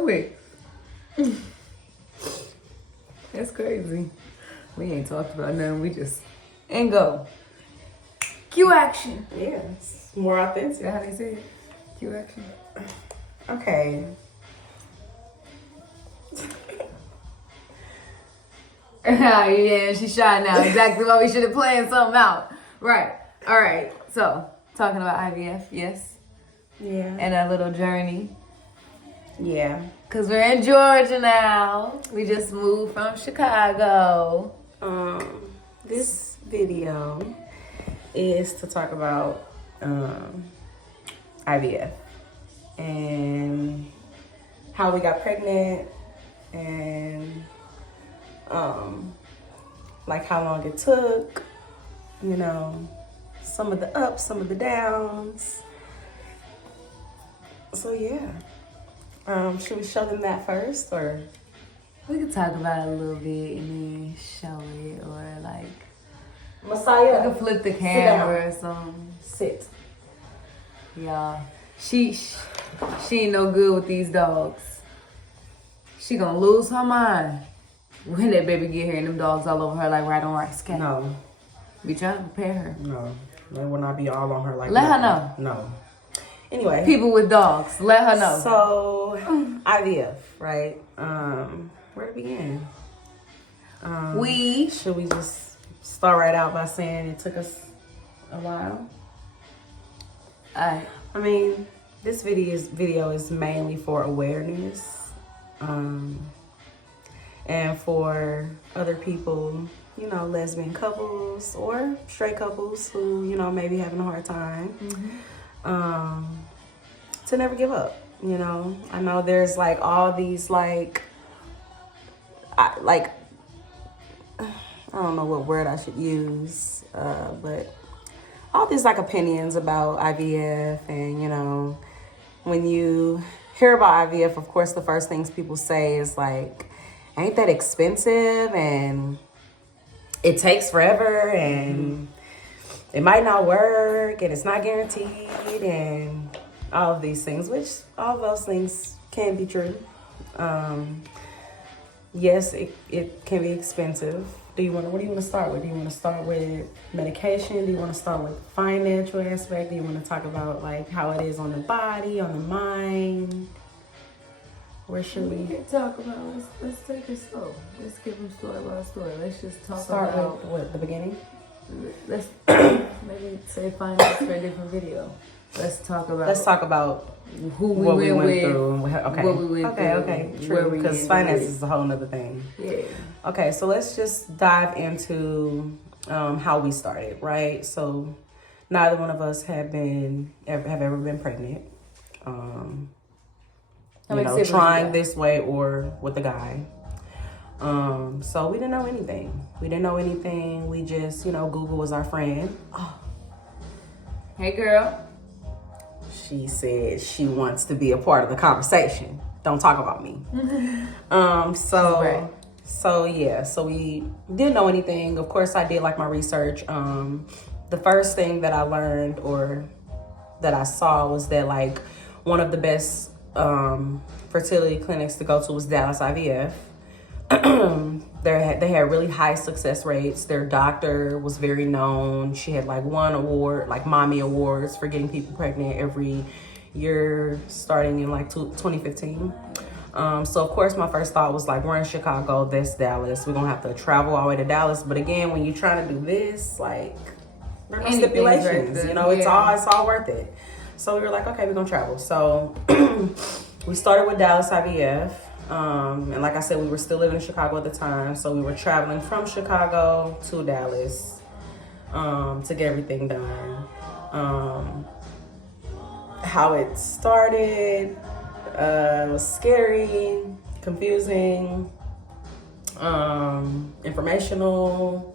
Wait. That's crazy. We ain't talked about nothing. We just and go. Cue action. Yeah, it's more authentic. Is that how they say it? Cue action. Okay. Yeah, she's shy now. Exactly why we should have planned something out. Right. All right. So, talking about IVF, yes. Yeah. And our little journey. Yeah. Because we're in Georgia now. We just moved from Chicago. This video is to talk about IVF and how we got pregnant and like how long it took, you know, some of the ups, some of the downs. So yeah. Should we show them that first, or? We could talk about it a little bit and then show it, or like Messiah. we could flip the camera or something. Sit. Y'all, she ain't no good with these dogs. She gonna lose her mind when that baby get here and them dogs all over her like right on rice cake. No. We trying to prepare her. No. They will not be all on her like Let her that. know. No. Anyway. People with dogs, let her know. So, IVF, right? Where to begin? Should we just start right out by saying it took us a while? Alright. I mean, this video is mainly for awareness, and for other people, you know, lesbian couples or straight couples who, you know, may be having a hard time, to never give up. You know, I know there's like all these I don't know what word I should use, but all these like opinions about IVF, and you know, when you hear about IVF, of course, the first things people say is like, ain't that expensive, and it takes forever, and it might not work, and it's not guaranteed, and all of these things, which all of those things can be true. Yes, it can be expensive. What do you want to start with? Do you want to start with medication? Do you want to start with the financial aspect? Do you want to talk about like how it is on the body, on the mind? Where should we can talk about? Let's take it slow. Let's give them story by story. Let's just talk start about with what, the beginning? Let's maybe say finance for a different video. Let's talk about who we went through. Okay. What we went through. Okay. True. Because finances is a whole nother thing. Yeah. Okay. So let's just dive into how we started, right? So neither one of us have ever been pregnant. You know, trying this way or with a guy. So we didn't know anything. We just, you know, Google was our friend. Oh. Hey, girl. She said she wants to be a part of the conversation. Don't talk about me. So we didn't know anything. Of course, I did like my research. The first thing that I learned or that I saw was that like one of the best fertility clinics to go to was Dallas IVF. They had really high success rates. Their doctor was very known. She had like one award, like Mommy Awards, for getting people pregnant every year starting in like 2015. So of course my first thought was like, we're in Chicago, that's Dallas. We're gonna have to travel all the way to Dallas. But again, when you're trying to do this, like there are no stipulations, you know, it's all worth it. So we were like, okay, we're gonna travel. So we started with Dallas IVF. And like I said, we were still living in Chicago at the time. So we were traveling from Chicago to Dallas to get everything done. How it started was scary, confusing, informational.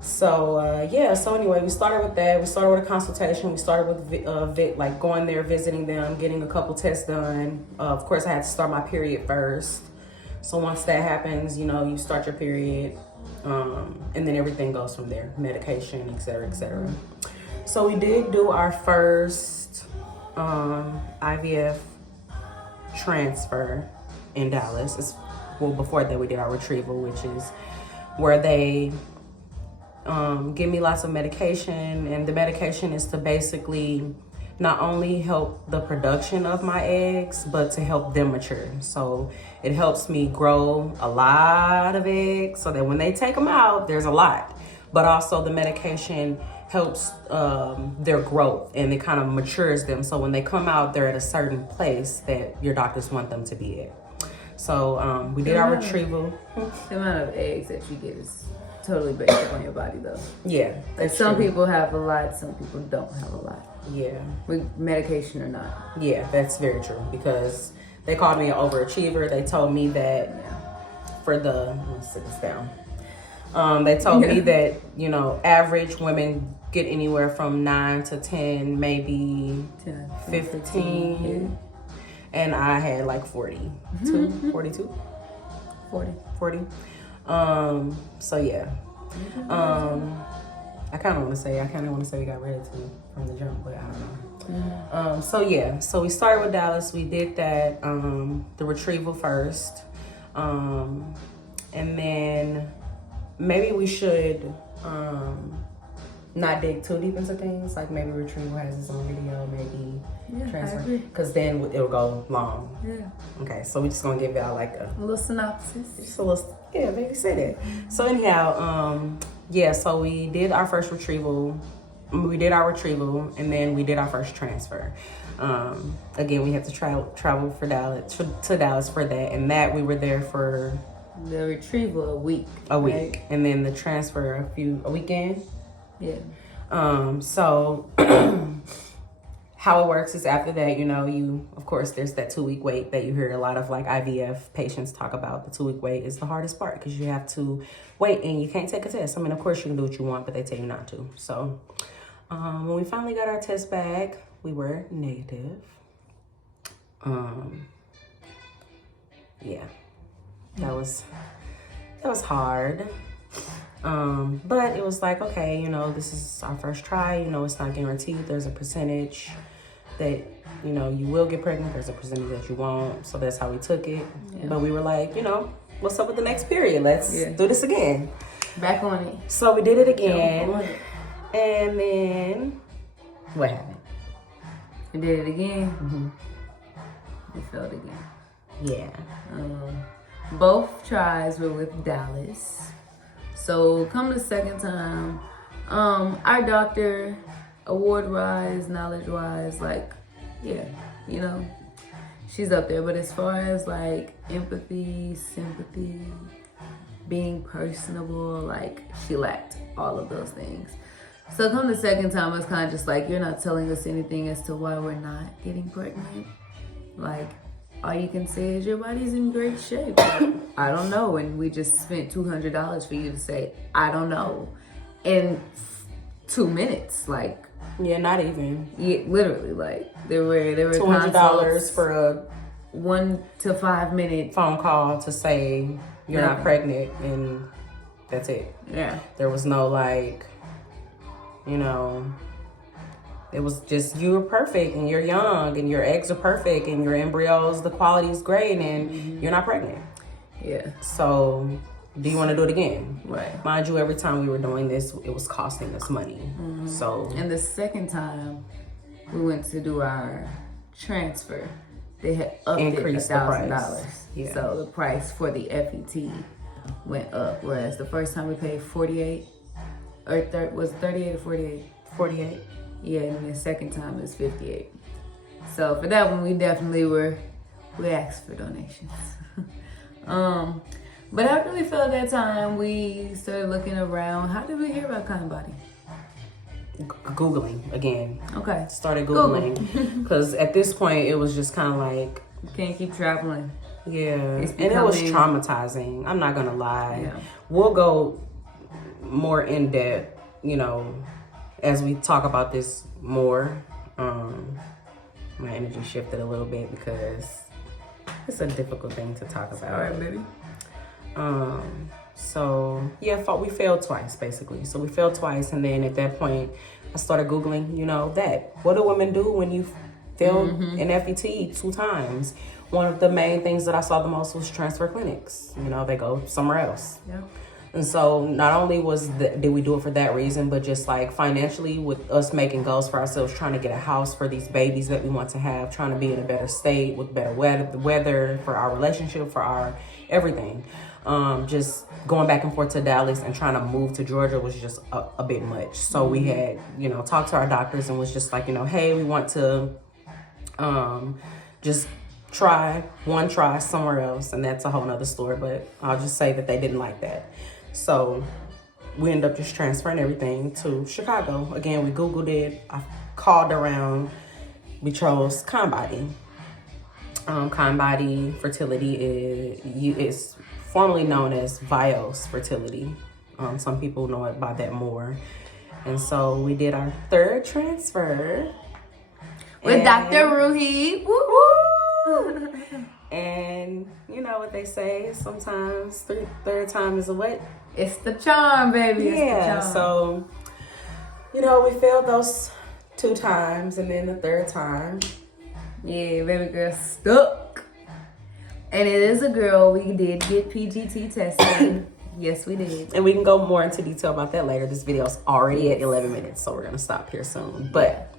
So anyway, we started with that. We started with a consultation. We started with like going there, visiting them, getting a couple tests done. Of course, I had to start my period first. So once that happens, you know, you start your period, and then everything goes from there, medication, et cetera, et cetera. So we did do our first IVF transfer in Dallas. Before that we did our retrieval, which is where they give me lots of medication, and the medication is to basically not only help the production of my eggs, but to help them mature. So it helps me grow a lot of eggs so that when they take them out, there's a lot. But also the medication helps their growth, and it kind of matures them. So when they come out, they're at a certain place that your doctors want them to be at. So we did our retrieval. The amount of eggs that you get is totally based on your body, though. Yeah. Like some people have a lot, some people don't have a lot. Yeah. With medication or not. Yeah, that's very true, because they called me an overachiever. They told me that let's sit this down. They told me that, average women get anywhere from 9 to 10, maybe 10, 15. Yeah. And I had like 42. 40. So yeah. I kind of want to say we got ready to from the jump, but I don't know. So yeah, so we started with Dallas. We did that, the retrieval first. And then maybe we should not dig too deep into things. Like maybe retrieval has its own video, maybe transfer, because then it'll go long. Yeah. Okay, so we're just gonna give y'all like a little synopsis. Just a little, maybe say that. So anyhow, so we did our first retrieval. We did our retrieval, and then we did our first transfer. Again, we had to travel for Dallas to Dallas for that, and that we were there for the retrieval a week. Right? And then the transfer a weekend. Yeah. So how it works is after that, of course, there's that 2-week wait that you hear a lot of like IVF patients talk about. The 2-week wait is the hardest part, because you have to wait and you can't take a test. I mean, of course you can do what you want, but they tell you not to. So when we finally got our test back, we were negative. That was hard. But it was like, okay, this is our first try, it's not guaranteed. There's a percentage that, you will get pregnant. There's a percentage that you won't. So that's how we took it. Yeah. But we were like, what's up with the next period? Let's do this again. Back on it. So we did it again. And then what happened? We did it again. Mm-hmm. We failed again. Yeah. Both tries were with Dallas. So come the second time, our doctor, award-wise, knowledge-wise, she's up there. But as far as like empathy, sympathy, being personable, she lacked all of those things. So come the second time, it's kind of just like, you're not telling us anything as to why we're not getting pregnant. All you can say is your body's in great shape. I don't know. And we just spent $200 for you to say, I don't know. In 2 minutes, Yeah, not even. Yeah, literally, there were $200 for a 1 to 5 minute phone call to say you're not pregnant, and that's it. Yeah. There was no it was just, you're perfect and you're young and your eggs are perfect and your embryos, the quality is great, and you're not pregnant. Yeah. So do you want to do it again? Right. Mind you, every time we were doing this, it was costing us money. Mm-hmm. So. And the second time we went to do our transfer, they had upped increased $1,000. Yeah. So the price for the FET went up, whereas the first time we paid 48 or was 38 or 48? 48. Yeah, and the second time is 58. So for that one, we asked for donations. But after we filled that time, we started looking around. How did we hear about Kind Body? Googling again. Okay. Started Googling. Because at this point, it was just kind of like, you can't keep traveling. Yeah. And it was traumatizing. I'm not going to lie. Yeah. We'll go more in depth, as we talk about this more. My energy shifted a little bit because it's a difficult thing to talk about. All right, baby. So yeah, we failed twice basically. So we failed twice, and then at that point I started Googling, that what do women do when you failed in FET 2 times. One of the main things that I saw the most was transfer clinics. You know, they go somewhere else. Yeah. And so not only did we do it for that reason, but just like financially with us making goals for ourselves, trying to get a house for these babies that we want to have, trying to be in a better state with better weather for our relationship, for our everything. Just going back and forth to Dallas and trying to move to Georgia was just a bit much. So we had, you know, talked to our doctors and was just like, you know, hey, we want to just try somewhere else. And that's a whole nother story, but I'll just say that they didn't like that. So we ended up just transferring everything to Chicago. Again, we Googled it. I called around. We chose Kindbody. Kindbody fertility is formerly known as Vios Fertility. Some people know it by that more. And so we did our 3rd transfer. With Dr. Ruhi. Woo-woo! And you know what they say, sometimes third time is a what? It's the charm, baby. Yeah, it's the charm. So, you know, we failed those 2 times, and then the 3rd time. Yeah, baby girl stuck. And it is a girl. We did get PGT tested. Yes, we did. And we can go more into detail about that later. This video is already at 11 minutes, so we're gonna stop here soon. But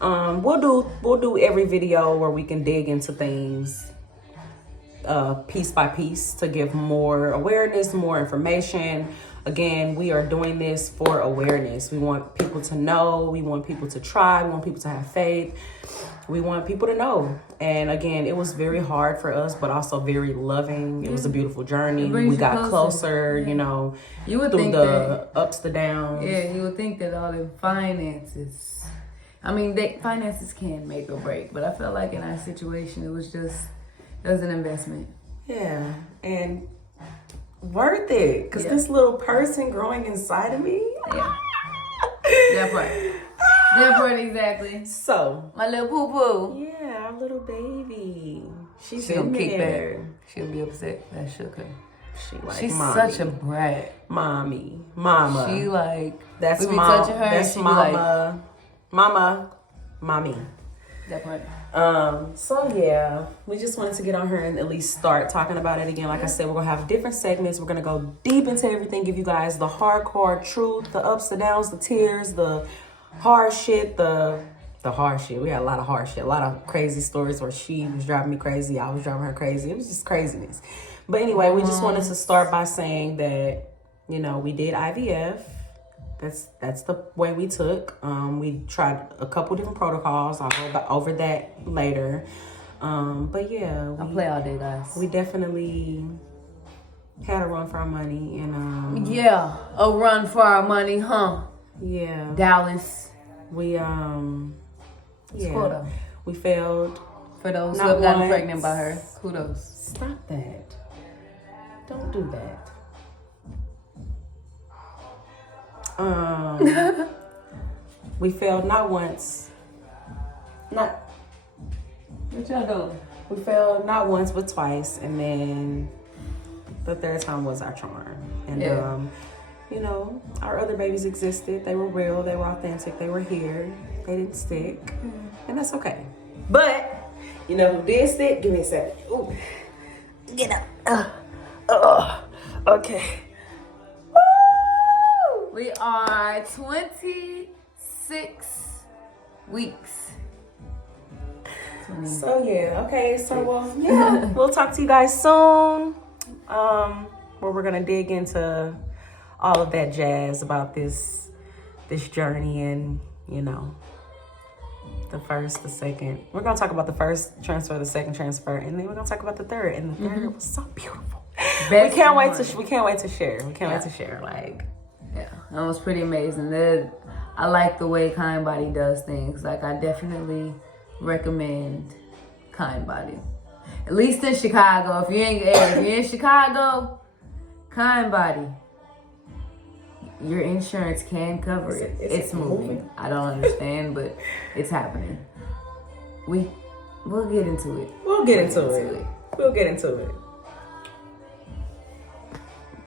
we'll do every video where we can dig into things piece by piece to give more awareness, more information. Again, we are doing this for awareness. We want people to know. We want people to try. We want people to have faith. We want people to know. And again, it was very hard for us, but also very loving. It was a beautiful journey. We got closer, you know, you would through think the ups, the downs. Yeah, you would think that all the finances, I mean, finances can make or break, but I felt like in our situation, it was an investment. Yeah, and worth it, because this little person growing inside of me. Yeah. That part exactly. So my little poo poo. Yeah, our little baby. She's gonna kick there. back. She'll be upset. That shook her. She's mommy. Such a brat. Mama. She like that's we be mom. touching her. That's she mama. Mama. Mommy. That part. So yeah, we just wanted to get on her and at least start talking about it again. Like I said, we're gonna have different segments. We're gonna go deep into everything, give you guys the hardcore truth, the ups, the downs, the tears, the hard shit, the hard shit. We had a lot of hard shit, a lot of crazy stories where she was driving me crazy, I was driving her crazy. It was just craziness. But anyway, we just wanted to start by saying that, you know, we did IVF. That's the way we took. We tried a couple different protocols. I'll go over that later. But yeah, I'll play all day, guys. We definitely had a run for our money, and yeah, a run for our money, huh? Yeah, Dallas. We Kudos. We failed. For those who have gotten pregnant by her, kudos. Stop that! Don't do that. We failed not once. What y'all doing? We failed not once but twice, and then the 3rd time was our charm. And you know, our other babies existed. They were real. They were authentic. They were here. They didn't stick, and that's okay. But you know who did stick? Give me a second. Ooh, get up. Okay. We are 26 weeks. So yeah, okay. So we'll talk to you guys soon. Where we're gonna dig into all of that jazz about this journey, and you know, the first, the second. We're gonna talk about the first transfer, the second transfer, and then we're gonna talk about the 3rd. And the 3rd was so beautiful. We can't wait to share. Like. Yeah, that was pretty amazing. I like the way Kindbody does things. Like, I definitely recommend Kindbody. At least in Chicago. If you're in Chicago, Kindbody. Your insurance can cover it. It's moving. I don't understand, but it's happening. We'll get into it. We'll get into it.